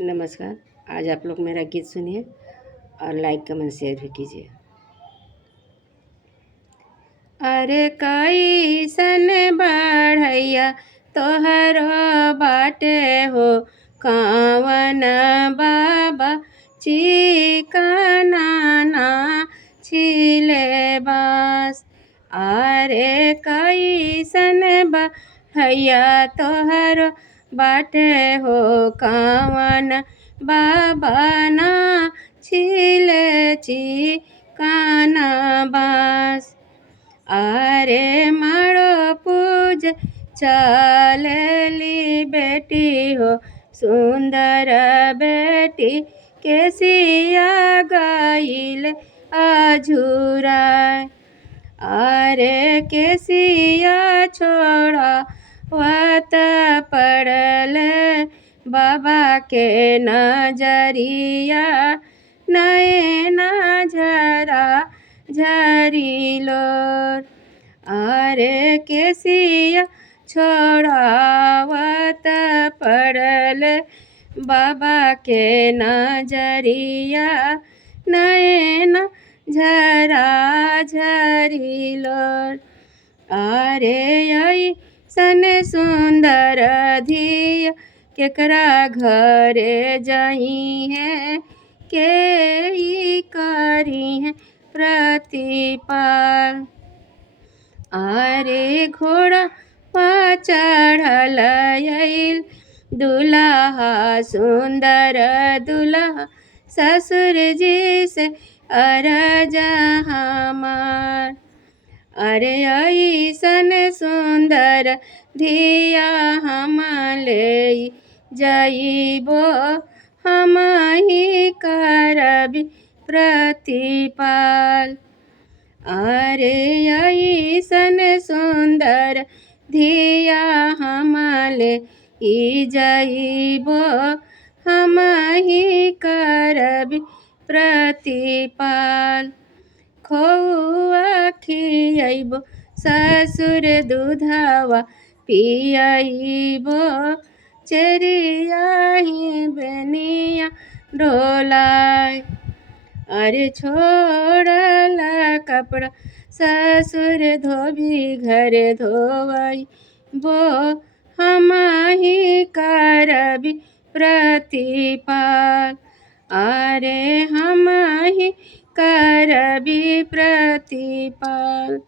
नमस्कार। आज आप लोग मेरा गीत सुनिए और लाइक कमेंट शेयर भी कीजिए। अरे कैसन बढ़ैया तोहरो बाटे हो, कवन बाबा चिकना ना छिले बास। अरे कैसन बढ़ैया तोहरो बाटे हो, कवन बाबा ना छिले चिकना बास। अरे मारो पूज चलली बेटी हो, सुंदर बेटी केसिया गईल अझुराय। अरे केसिया छोड़ा वत पड़ल बाबा के नजरिया, नैना झरा झरिलोर। अरे केसिया छोड़ावत पड़ल बाबा के नजरिया, नैना झरा झरिलोर। अरे ऐसन सुंदर धिया केकरा घरे जाई है, के ही करी है प्रतिपाल। अरे घोड़ा पा चढ़ल आइल दुल्हा, सुंदर दुल्हा ससुर जी से अरज हमार। अरे ऐसन सुंदर धिया हम ले जाइबो, हम ही करबी प्रतिपाल। अरे ऐसन सुंदर धिया हम ले जाइबो, हम ही करबी प्रतिपाल। खोआ खियाइबो ससुर दूधवा पियाइबो, चेरिया ही बेनिया डोलाय। अरे छोड़ल कपड़ा ससुर धोबी घर धोवई बो, हम ही करबी प्रतिपाल। अरे हम ही करबी प्रतिपाल।